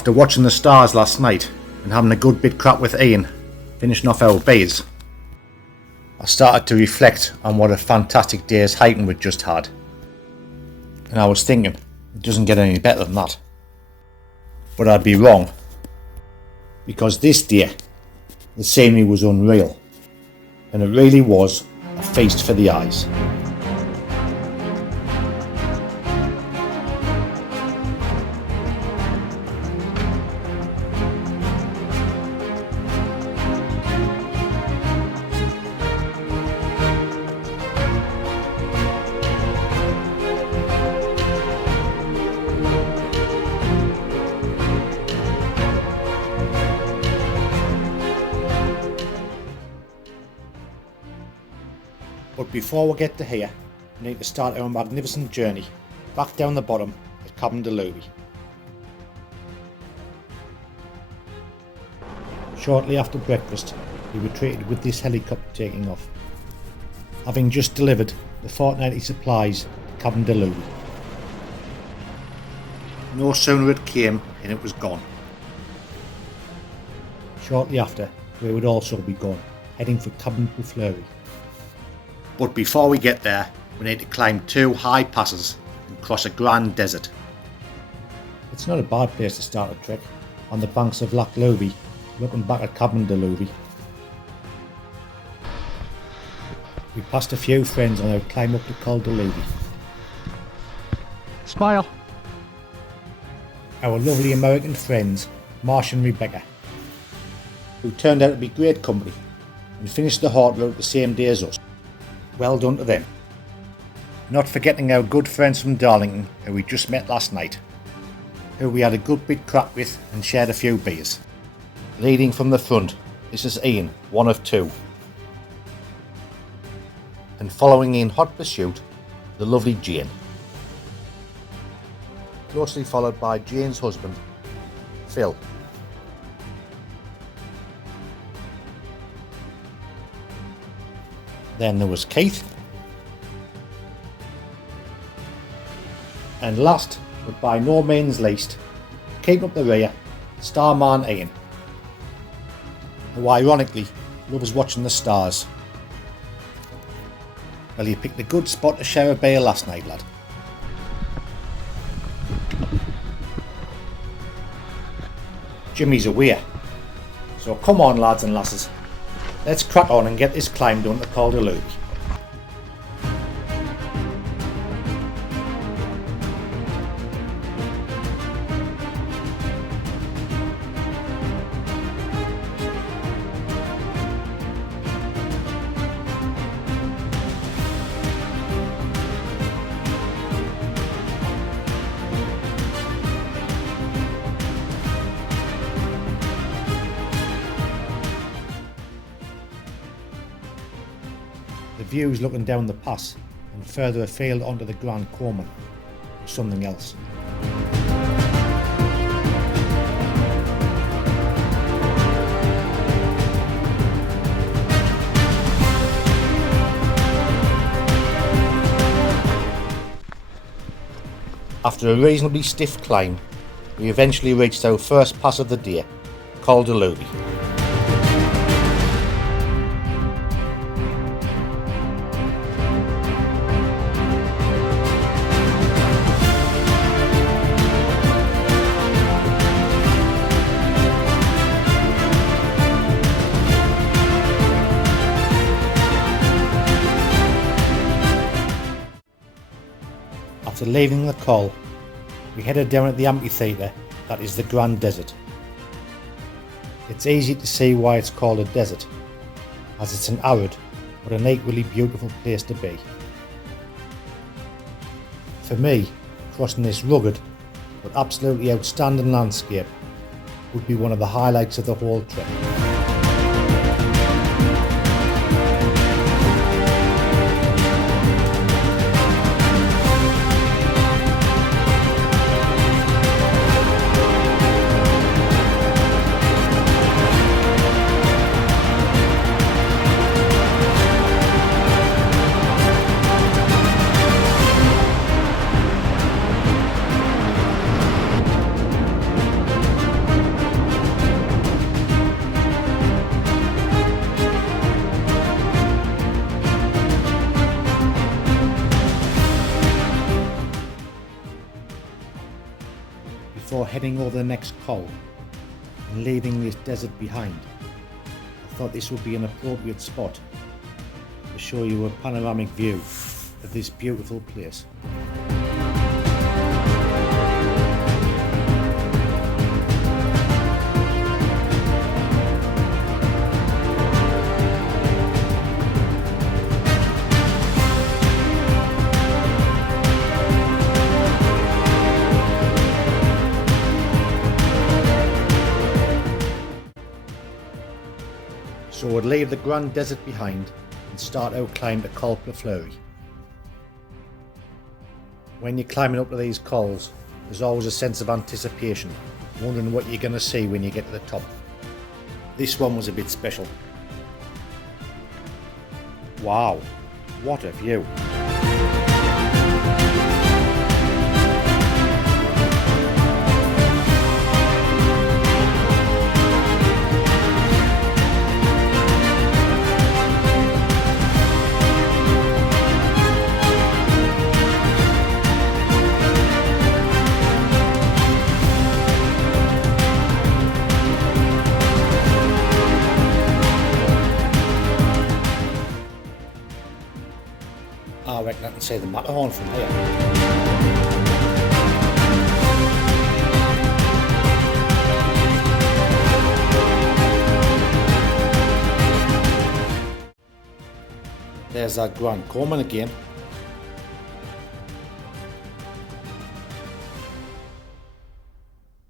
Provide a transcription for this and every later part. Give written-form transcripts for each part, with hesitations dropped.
After watching the stars last night and having a good bit crap with Ian, finishing off our beers, I started to reflect on what a fantastic day's hiking we'd just had. And I was thinking, it doesn't get any better than that. But I'd be wrong, because this day, the scenery was unreal, and it really was a feast for the eyes. But before we get to here, we need to start our magnificent journey back down the bottom at Cabane de Louvie. Shortly after breakfast, we were treated with this helicopter taking off, having just delivered the fortnightly supplies to Cabane de Louvie. No sooner it came and it was gone. Shortly after, we would also be gone, heading for Cabane Plafleuri. But before we get there, we need to climb 2 high passes and cross a grand desert. It's not a bad place to start a trek, on the banks of Louvie, looking back at Cabane de Louvie. We passed a few friends on our climb up the Col de Louvie. Smile. Our lovely American friends, Marsh and Rebecca, who turned out to be great company and finished the Haute Route the same day as us. Well done to them. Not forgetting our good friends from Darlington who we just met last night, who we had a good bit crack with and shared a few beers. Leading from the front, this is Ian, one of 2. And following in hot pursuit, the lovely Jane. Closely followed by Jane's husband, Phil. Then there was Keith. And last, but by no means least, keeping up the rear, Starman Ian, who ironically loves watching the stars. Well, you picked a good spot to share a beer last night, lad. Jimmy's away. So come on, lads and lasses. Let's crack on and get this climb done to Col de Louvie. The views looking down the pass and further afield onto the Grand Cabane was something else. After a reasonably stiff climb, we eventually reached our first pass of the day, Col de Louvie. After leaving the Col, we headed down at the amphitheatre that is the Grand Desert. It's easy to see why it's called a desert, as it's an arid but an equally beautiful place to be. For me, crossing this rugged but absolutely outstanding landscape would be one of the highlights of the whole trip. heading over the next col and leaving this desert behind, I thought this would be an appropriate spot to show you a panoramic view of this beautiful place. So we'd leave the grand desert behind and start our climb to Col Plafleuri. When you're climbing up to these cols, there's always a sense of anticipation, wondering what you're going to see when you get to the top. This one was a bit special. Wow, what a view! I reckon I can see the Matterhorn from here. There's that Grand Cabane again.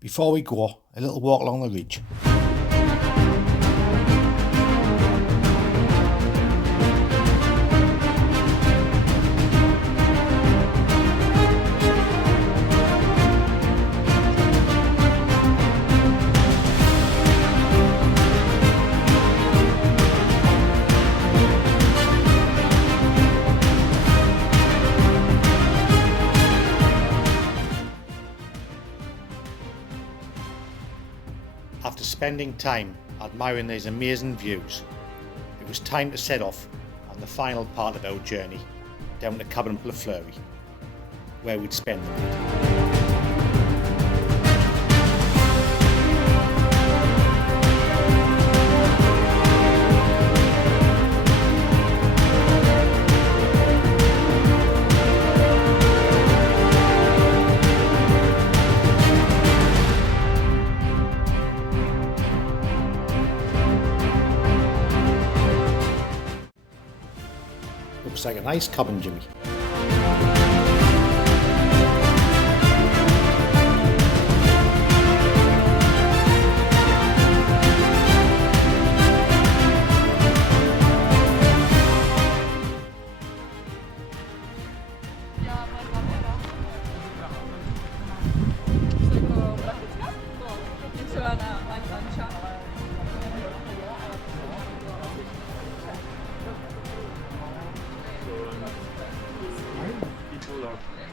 Before we go, a little walk along the ridge. After spending time admiring these amazing views, it was time to set off on the final part of our journey down to Cabane Plafleuri, where we'd spend the night. Looks like a nice cabin, Jimmy.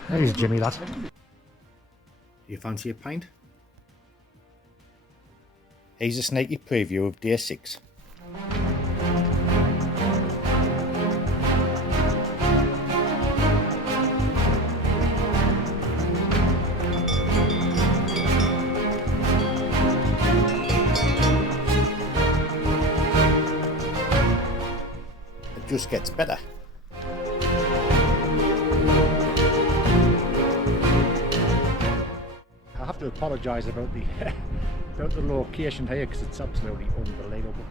There's Jimmy, lad. Do you fancy a pint? Here's a sneaky preview of day 6. It just gets better. I have to apologise about the location here because it's absolutely unbelievable.